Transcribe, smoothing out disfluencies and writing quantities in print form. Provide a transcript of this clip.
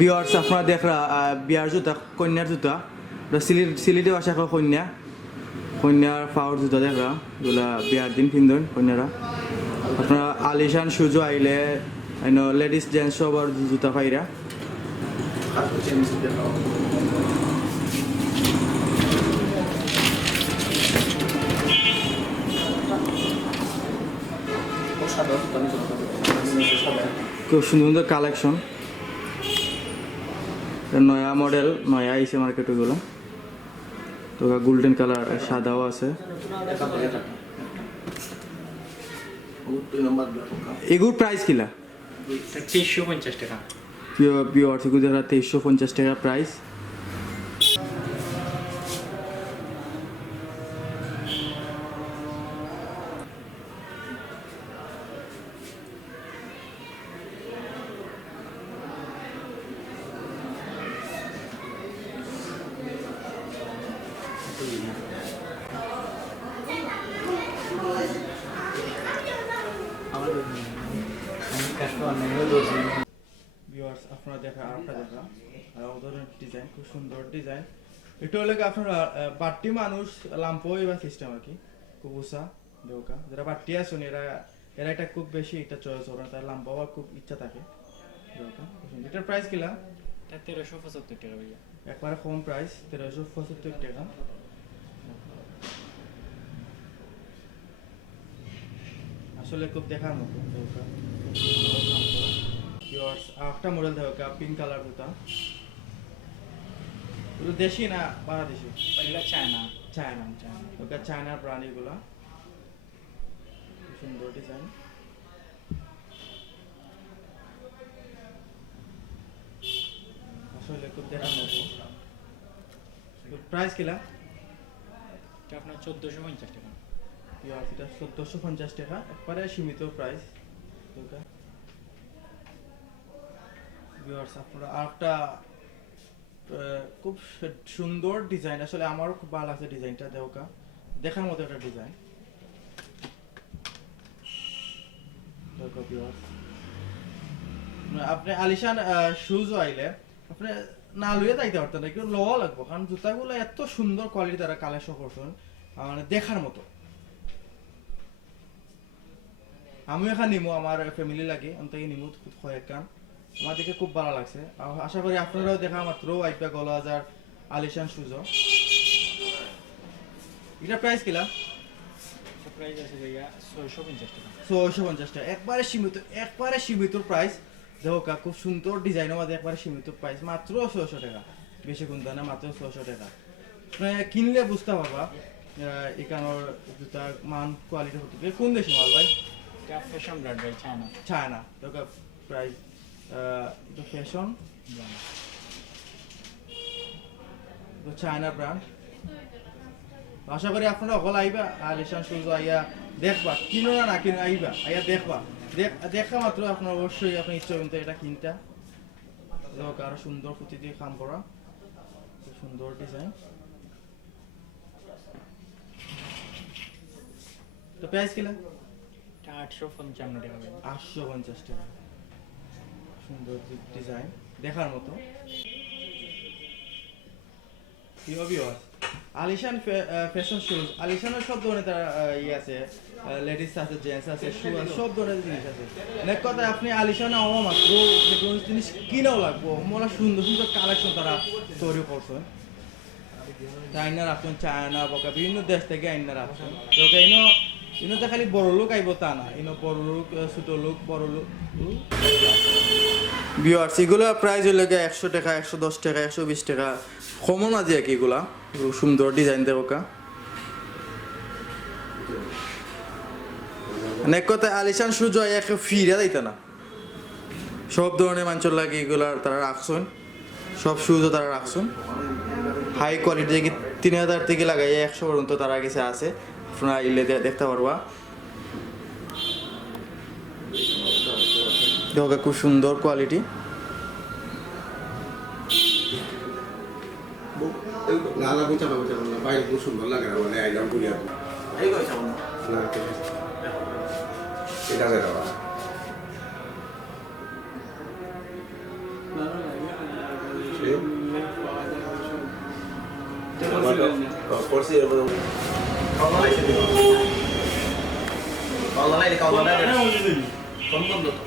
viewers আপনারা দেখরা বিয়ার জুতা কন্যার জুতা সিলেটে আসা কন্যা কন্যার পাওয়ার জুতা দেখরা এগুলা বিয়ার দিন কিনবেন কন্যারা আপনারা আলিশান সুজো আইলে লেডিস জেন্টস সবার জুতা পাইরা খুব সুন্দর কালেকশন নয়া মডেল নয়া আইসে মার্কেটে গুলো তো গোল্ডেন কালার সাদাও আছে এগুর প্রাইস কিলা 2350 টাকা পিওর এগুলো 2350 টাকা প্রাইস ভিউয়ার্স আপনারা দেখা আরেকটা দেখা উদাহরণ ডিজাইন খুব সুন্দর ডিজাইন এটা হলো আপনারা বাট্টি মানুষ লাম্পই বা সিস্টেম আর কি খুব উষা দেওকা যারা বাট্টি আসুন এরা এটা খুব বেশি এটা চয়েস করে তার লাম্প হওয়ার খুব ইচ্ছা থাকে দেওকা এটার প্রাইস কিলা 1375 টাকা ভাইয়া একবারে কম প্রাইস 1375 টাকা আসলে খুব দেখার মতো দেওকা ভিউয়ার্স একটা মডেল দেওকা পিঙ্ক কালার জুতা পুরো দেশি না বাংলাদেশি এগুলা চায়না চায়না ওটা চায়নার ব্র্যান্ড এগুলা সুন্দর ডিজাইন আসলে খুব দেখার মতো প্রাইস কিলা এটা আপনার 1450 টাকা ভিউয়ার্স এটা 1450 টাকা একবারে সীমিত প্রাইস ওটা ভিউয়ার্স আপনারা আরেকটা খুব সুন্দর ডিজাইন আসলে আমারও খুব ভালো লাগছে ডিজাইনটা দেওকা দেখার মতো একটা ডিজাইন আপনি আলিশান শুজ আইলে আপনি না লুয়ে যাইতে পারতেন একটু লওয়া লাগবো কারণ জুতাগুলো এত সুন্দর কোয়ালিটি তারা কালেকশন করছেন মানে দেখার মতো আমি এখানে নিমু আমার ফ্যামিলি লাগে আমি তাকে নিমু খুব কয়েকখান আমার দেখে খুব ভালো লাগছে আশা করি আপনারাও দেখা মাত্র আইপা গলাজার আলিশান সুজো এটা প্রাইস কিলা প্রাইস আছে ভাইয়া 650 টাকা 650 টাকা একবারে সীমিত প্রাইস দেখো খুব সুন্দর ডিজাইনের মধ্যে একবারে সীমিত প্রাইস মাত্র 600 টাকা বেশি কোনটা না মাত্র 600 টাকা কিনলে বুঝতে পারবা এখানের জুতার মান কোয়ালিটি হতে কোন দেশে মাল ভাই এটা ফ্যাশন ব্র্যান্ড ভাই চায়না দেখো price the fashion the China brand আশা করি আপনারা অকল আইবা আলিশান শুজ আইয়া দেখবা কিনো না কিনো আইবা আইয়া দেখবা দেখা মাত্র আপনার অবশ্যই আপনি ইচ্ছা করতে এটা কিনতা দেখো আরো সুন্দর পুঁতি দিয়ে কাম করা সুন্দর ডিজাইন তো প্রাইস কিলা এটা 855 টাকা ভাই 850 টাকা সুন্দর ডিজাইন দেখার মতো আলিশান ফ্যাশন শুজ আলিশানের সব ধরনের তার ইয়ে আছে লেডিস আছে জেন্টস আছে শু আছে সব ধরনের জিনিস আছে অনেক কথা আপনি আলিশানে আমার মাত্র যে কোনো জিনিস কিনাও লাগবো মোলা সুন্দর সুন্দর কালেকশন তারা তৈরি করছেন আইনা রাখছেন চায়না বকা বিভিন্ন দেশ থেকে আইনা রাখছেন তো ইনোতে খালি বড় লোক আইব তা না ইনো বড় লোক ছোট লোক বড় লোক ভিউয়ার্স এগুলোর প্রাইস হলো 100 টাকা 110 টাকা 120 টাকা কমন আছে কি এগুলা সুন্দর ডিজাইন দেবো কা অনেক কথা আলিশান সুজো এক ফিরা দিতে না সব ধরনের মানুষের লাগে এগুলার তারা রাখছেন সব সুজও তারা রাখছেন হাই কোয়ালিটি থেকে 3000 থেকে লাগাই 100 পর্যন্ত তারা কাছে আছে আপনারা আইলে দেখতে পারবা দেখো খুব সুন্দর কোয়ালিটি লালা বুঝা পাবো না বাইরে খুব সুন্দর লাগে না মানে আইলাম বুঝিয়া এই কইছা না এটা দেওয়া করছি এরপর কাউলা লাইলে সম্বন্ধ তো